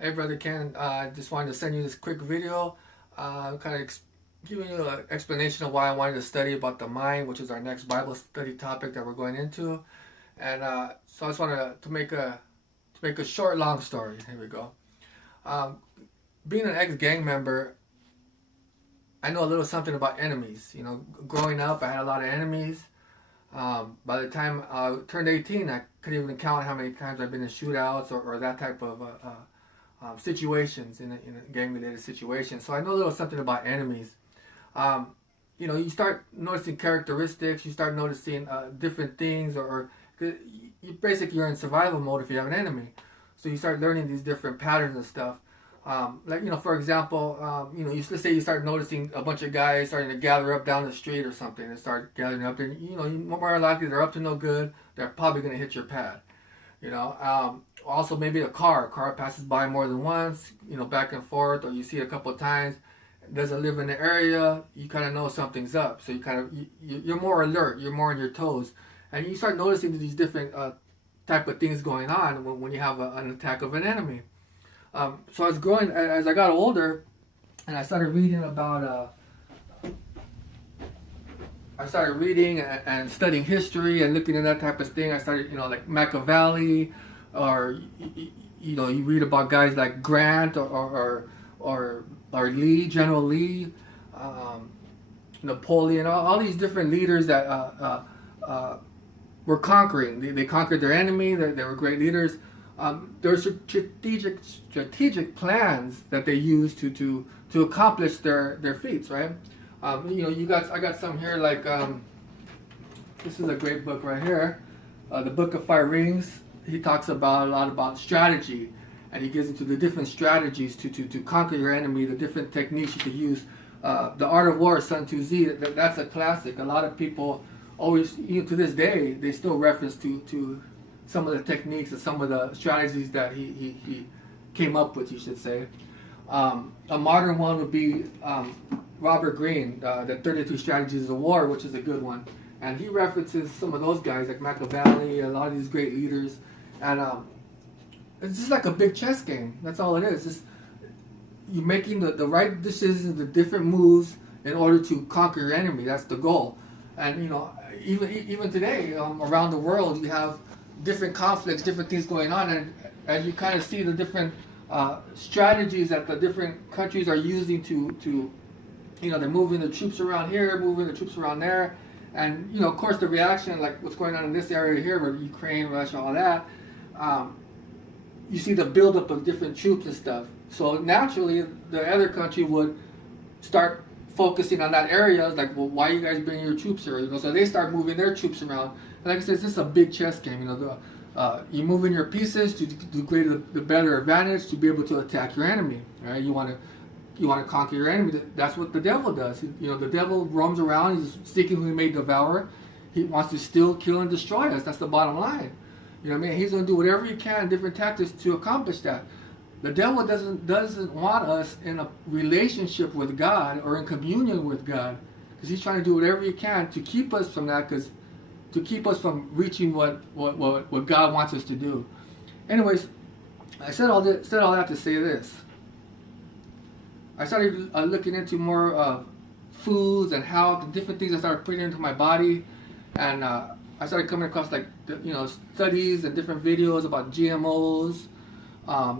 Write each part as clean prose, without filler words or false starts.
Hey, Brother Ken, I just wanted to send you this quick video, giving you an explanation of why I wanted to study about the mind, which is our next Bible study topic that we're going into. And so I just wanted to make a short, long story. Here we go. Um, Being an ex-gang member, I know a little something about enemies. You know, growing up, I had a lot of enemies. By the time I turned 18, I couldn't even count how many times I've been in shootouts or that type of situations in a gang-related situation. So I know a little something about enemies. Um, you start noticing characteristics. You start noticing different things, or basically you're in survival mode if you have an enemy. So you start learning these different patterns and stuff. For example, let's say you start noticing a bunch of guys starting to gather up down the street or something, and start gathering up, and more likely they're up to no good. They're probably going to hit your pad. Also maybe a car passes by more than once, back and forth, or you see it a couple of times. Doesn't live in the area. You kind of know something's up, so you're more alert. You're more on your toes, and you start noticing these different type of things going on when you have an attack of an enemy. So as I got older, and I started reading and studying history and looking at that type of thing. I started, like Machiavelli, or you read about guys like Grant or Lee, General Lee, Napoleon, all these different leaders that were conquering. They conquered their enemy. They were great leaders. There were strategic plans that they used to accomplish their feats, right? I got some here, like this is a great book right here, the Book of Fire Rings. He talks about a lot about strategy, and he gets into the different strategies to conquer your enemy, the different techniques you could use. The Art of War, Sun Tzu, that's a classic. A lot of people always, to this day, they still reference to some of the techniques and some of the strategies that he came up with, you should say. A modern one would be Robert Greene, the 32 Strategies of War, which is a good one. And he references some of those guys like Machiavelli, a lot of these great leaders. And it's just like a big chess game. That's all it is. Just you making the right decisions, the different moves in order to conquer your enemy. That's the goal. And even today, around the world, you have different conflicts, different things going on, and as you kind of see the different strategies that the different countries are using to they're moving the troops around here, moving the troops around there, and of course the reaction, like what's going on in this area here with Ukraine, Russia, all that. You see the buildup of different troops and stuff. So naturally, the other country would start focusing on that area. It's like, well, why are you guys bringing your troops here? So they start moving their troops around. And like I said, it's just a big chess game. You move in your pieces to create the better advantage to be able to attack your enemy. Right? You want to conquer your enemy. That's what the devil does. The devil roams around. He's seeking who he may devour. He wants to steal, kill, and destroy us. That's the bottom line. You know what I mean? He's going to do whatever he can, different tactics to accomplish that. The devil doesn't want us in a relationship with God or in communion with God, because he's trying to do whatever he can to keep us from that, to keep us from reaching what God wants us to do. Anyways, I said all that to say this. I started looking into more foods and how the different things I started putting into my body, and I started coming across studies and different videos about GMOs,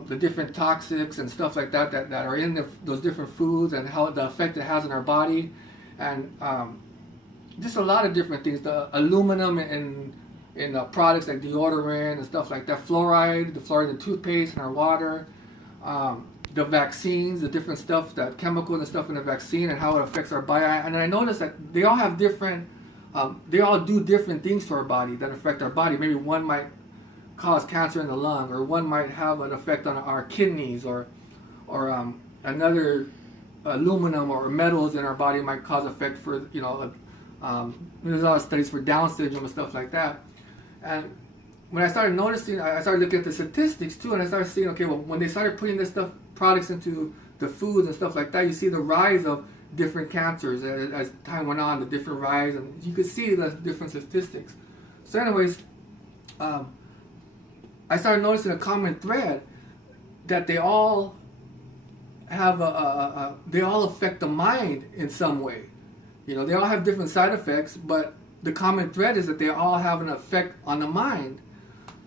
the different toxics and stuff like that are in those different foods, and how the effect it has on our body, and just a lot of different things. The aluminum in products like deodorant and stuff like that, the fluoride in toothpaste and our water, the vaccines, the different stuff, that chemicals and stuff in the vaccine, and how it affects our body. And I noticed that they all have different. They all do different things to our body that affect our body. Maybe one might cause cancer in the lung, or one might have an effect on our kidneys, or another aluminum or metals in our body might cause effect for there's a lot of studies for Down syndrome and stuff like that. And when I started noticing, I started looking at the statistics too, and I started seeing, okay, well, when they started putting this products into the foods and stuff like that, you see the rise of different cancers as time went on, the different rise, and you could see the different statistics. So anyways, I started noticing a common thread that they all have they all affect the mind in some way. You know, they all have different side effects, but the common thread is that they all have an effect on the mind.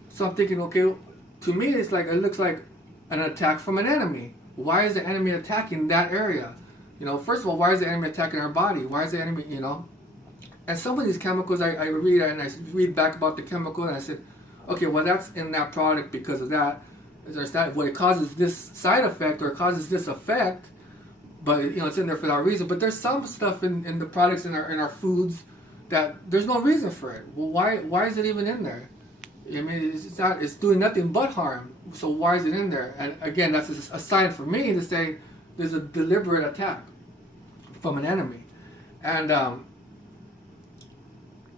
So I'm thinking, okay, to me it's like, it looks like an attack from an enemy. Why is the enemy attacking that area? You know, first of all, why is the enemy attacking our body? Why is the enemy, you know? And some of these chemicals, I read back about the chemical, and I said, okay, well, that's in that product because of that. There's that, well, it causes this side effect or it causes this effect, but you know, it's in there for that reason. But there's some stuff in the products in our foods that there's no reason for it. Well, why is it even in there? I mean, it's doing nothing but harm. So why is it in there? And again, that's a sign for me to say there's a deliberate attack from an enemy. And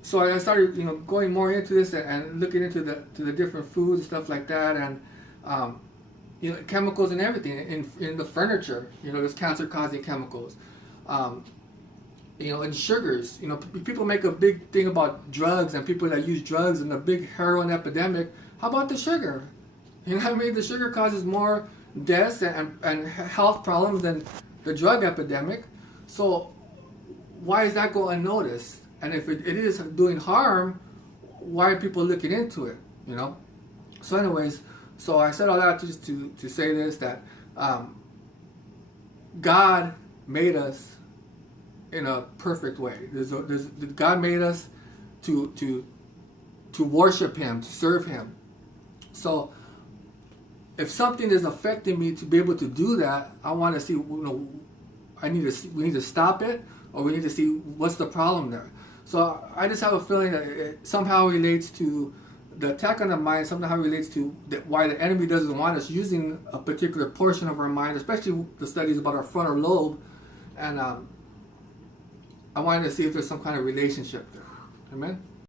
so I started, you know, going more into this and looking into the different foods and stuff like that, and you know, chemicals and everything in the furniture. You know, there's cancer-causing chemicals. You know, and sugars. You know, people make a big thing about drugs and people that use drugs and the big heroin epidemic. How about the sugar? You know what I mean? The sugar causes more deaths and health problems than the drug epidemic. So why is that going unnoticed? And if it is doing harm, why are people looking into it? You know? So anyways, so I said all that just to say this, that God made us in a perfect way. God made us to worship Him, to serve Him. So if something is affecting me to be able to do that, I want to see, you know, we need to stop it, or we need to see what's the problem there. So I just have a feeling that it somehow relates to the attack on the mind, somehow relates to why the enemy doesn't want us using a particular portion of our mind, especially the studies about our frontal lobe. And I wanted to see if there's some kind of relationship there. Amen?